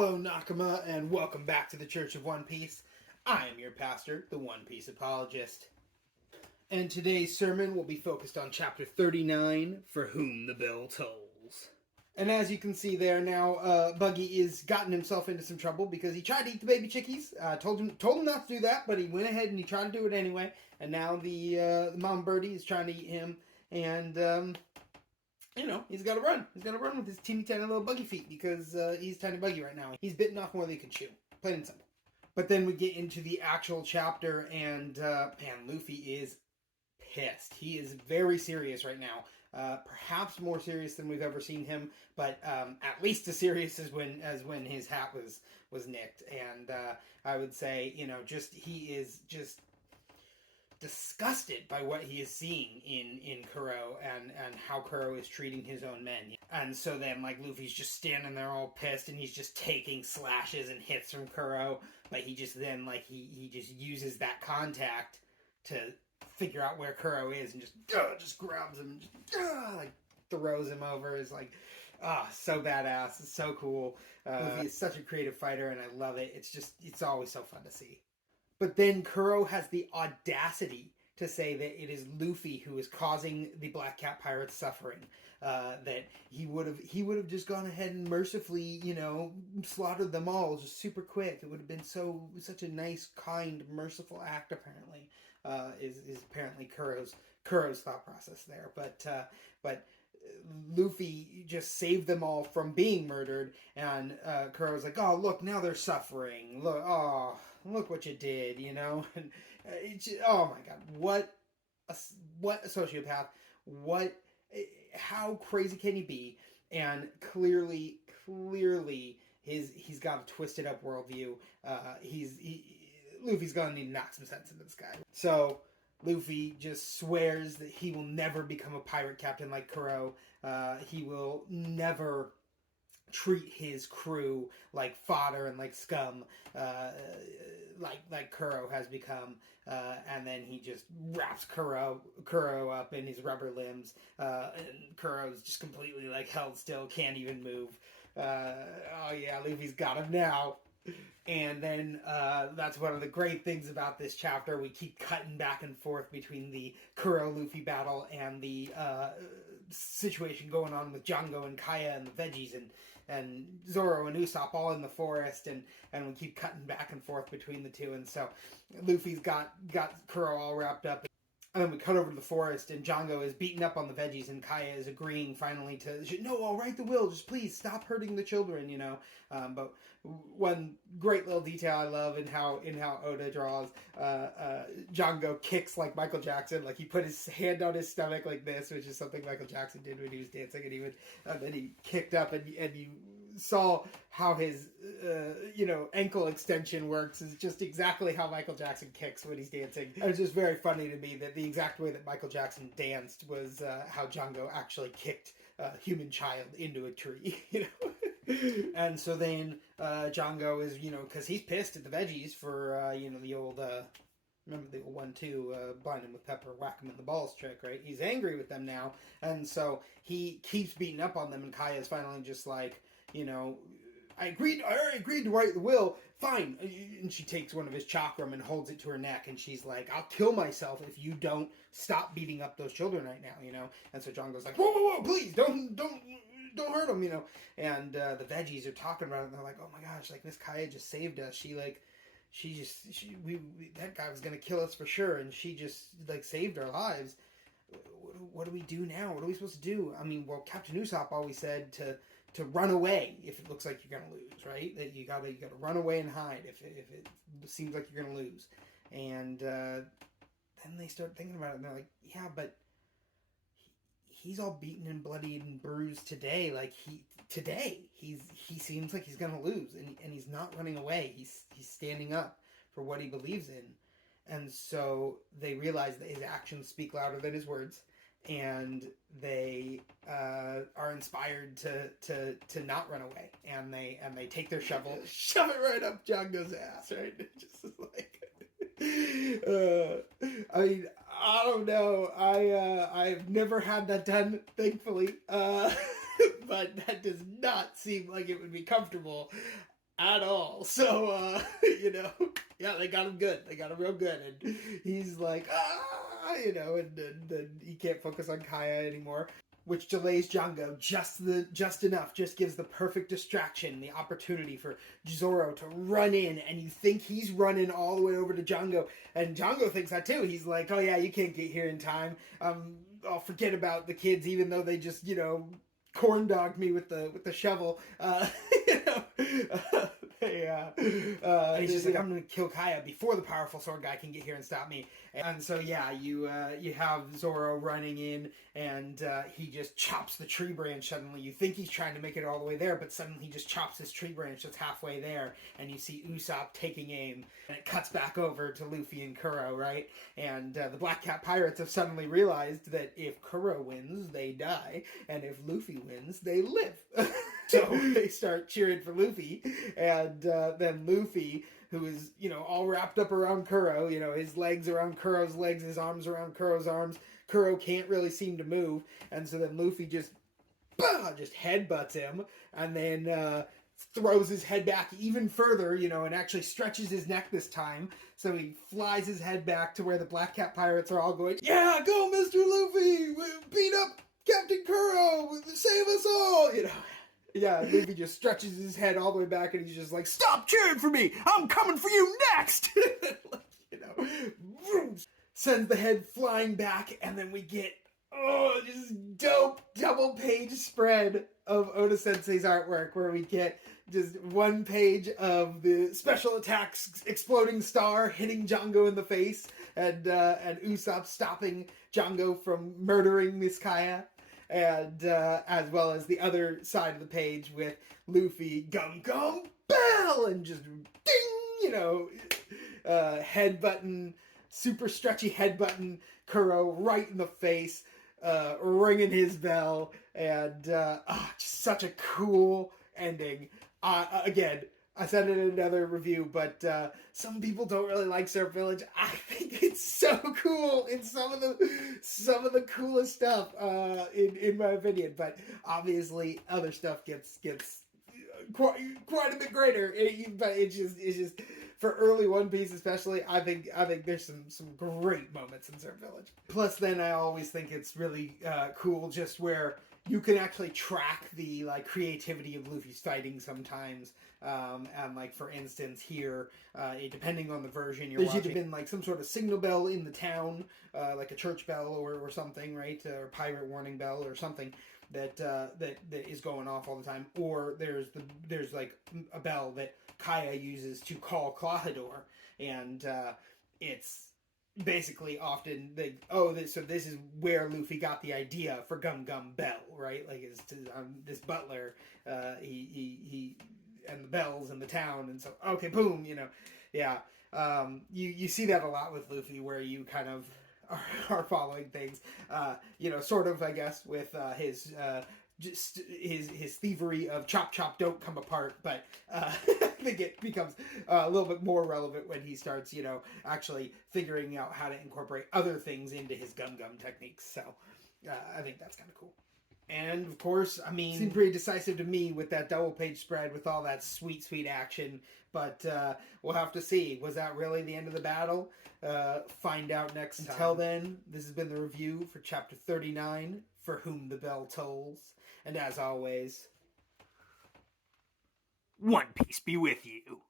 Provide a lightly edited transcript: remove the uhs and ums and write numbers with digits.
Hello, Nakama, and welcome back to the Church of One Piece. I am your pastor, the One Piece apologist. And today's sermon will be focused on chapter 39, For Whom the Bell Tolls. And as you can see there now, Buggy is gotten himself into some trouble because he tried to eat the baby chickies. Told him not to do that, but he went ahead and he tried to do it anyway. And now the mom birdie is trying to eat him, and he's got to run. He's got to run with his teeny tiny little buggy feet because he's tiny buggy right now. He's bitten off more than he can chew. Plain and simple. But then we get into the actual chapter, and Luffy is pissed. He is very serious right now. Perhaps more serious than we've ever seen him, but at least as serious as when his hat was nicked. And I would say, he is just disgusted by what he is seeing in Kuro and how Kuro is treating his own men. And so then, Luffy's just standing there all pissed, and he's just taking slashes and hits from Kuro, but he just then, he just uses that contact to figure out where Kuro is and just grabs him, throws him over. Is so badass. It's so cool. Luffy is such a creative fighter, and I love it. It's always so fun to see. But then Kuro has the audacity to say that it is Luffy who is causing the Black Cat Pirates suffering. That he would have just gone ahead and mercifully, slaughtered them all just super quick. It would have been such a nice, kind, merciful act. Apparently, is apparently Kuro's thought process there. But Luffy just saved them all from being murdered, and Kuro's like, "Oh, look, now they're suffering. Look what you did, And oh my god, what a sociopath! How crazy can he be? And clearly, he's got a twisted up worldview. Luffy's gonna need to knock some sense into this guy. So Luffy just swears that he will never become a pirate captain like Kuro. He will never treat his crew like fodder and like scum, like Kuro has become. And then he just wraps Kuro up in his rubber limbs, and Kuro's just completely held still, can't even move. Luffy's got him now. And then that's one of the great things about this chapter. We keep cutting back and forth between the Kuro-Luffy battle and the situation going on with Django and Kaya and the veggies and Zoro and Usopp all in the forest, and we keep cutting back and forth between the two. And so Luffy's got Kuro all wrapped up. And then we cut over to the forest, and Django is beating up on the veggies, and Kaya is agreeing finally no, I'll write the will, just please stop hurting the children, But one great little detail I love in how Oda draws, Django kicks like Michael Jackson, he put his hand on his stomach like this, which is something Michael Jackson did when he was dancing, and then he kicked up, and you saw how his ankle extension works is just exactly how Michael Jackson kicks when he's dancing. It was just very funny to me that the exact way that Michael Jackson danced was how Django actually kicked a human child into a tree. And so then Django is, because he's pissed at the veggies for the old remember the old 1-2 blind him with pepper, whack him in the balls trick, right? He's angry with them now, and so he keeps beating up on them, and Kaya's finally just like, I already agreed to write the will, fine. And she takes one of his chakram and holds it to her neck, and she's like, I'll kill myself if you don't stop beating up those children right now, And so John goes like, whoa, please, don't hurt them, And the veggies are talking about it, and they're like, oh my gosh, Miss Kaya just saved us. That guy was gonna kill us for sure, and she just saved our lives. What do we do now? What are we supposed to do? I mean, well, Captain Usopp always said to run away if it looks like you're gonna lose, right? That you gotta run away and hide if it seems like you're gonna lose. And then they start thinking about it, and they're like, yeah, but he's all beaten and bloodied and bruised today. He seems like he's gonna lose, and he's not running away. He's standing up for what he believes in. And so they realize that his actions speak louder than his words, and they are inspired to not run away, and they take their shovel, shove it right up Django's ass, right? Just I mean, I don't know. I've never had that done, thankfully, but that does not seem like it would be comfortable. at all. So, yeah, they got him good. They got him real good. And he's like, and he can't focus on Kaya anymore, which delays Django just enough, just gives the perfect distraction, the opportunity for Zoro to run in, and you think he's running all the way over to Django, and Django thinks that too. He's like, oh yeah, you can't get here in time. I'll forget about the kids, even though they just, corn dogged me with the shovel. He's just like, I'm gonna kill Kaya before the powerful sword guy can get here and stop me. And so yeah, you have Zoro running in, and he just chops the tree branch suddenly. You think he's trying to make it all the way there, but suddenly he just chops this tree branch that's halfway there, and you see Usopp taking aim, and it cuts back over to Luffy and Kuro, right? And the Black Cat Pirates have suddenly realized that if Kuro wins, they die, and if Luffy wins, they live. So they start cheering for Luffy, and then Luffy, who is, all wrapped up around Kuro, his legs around Kuro's legs, his arms around Kuro's arms. Kuro can't really seem to move, and so then Luffy just headbutts him, and then throws his head back even further, and actually stretches his neck this time, so he flies his head back to where the Black Cat Pirates are all going, yeah, go Mr. Luffy, beat up Captain Kuro, save us all, Yeah, Luffy just stretches his head all the way back, and he's just like, stop cheering for me! I'm coming for you next! Sends the head flying back, and then we get, just dope double-page spread of Oda Sensei's artwork, where we get just one page of the special attacks exploding star hitting Django in the face, and Usopp stopping Django from murdering Miss Kaya. And as well as the other side of the page with Luffy, gum gum bell, and just ding, headbutting, super stretchy headbutting Kuro right in the face, ringing his bell, and just such a cool ending. Again, I said it in another review, but some people don't really like Surf Village. I think it's so cool. It's some of the coolest stuff, in my opinion. But obviously, other stuff gets quite a bit greater. But it's just for early One Piece, especially. I think there's some great moments in Surf Village. Plus, then I always think it's really cool just where you can actually track the creativity of Luffy's fighting sometimes. And for instance here, depending on the version you're watching, there's either been some sort of signal bell in the town, like a church bell or something, right? Or pirate warning bell or something that is going off all the time. Or there's a bell that Kaya uses to call Klahadore, and it's basically often so this is where Luffy got the idea for Gum Gum Bell, right? This butler, he and the bells in the town, and so okay, boom, yeah. You see that a lot with Luffy, where you kind of are following things, sort of, I guess, with his thievery of chop chop don't come apart, but I think it becomes a little bit more relevant when he starts, actually figuring out how to incorporate other things into his gum gum techniques. So I think that's kind of cool. And of course, seemed pretty decisive to me with that double page spread with all that sweet action. But we'll have to see. Was that really the end of the battle? Find out next time. Until then, this has been the review for Chapter 39, For Whom the Bell Tolls. And as always, One Piece be with you.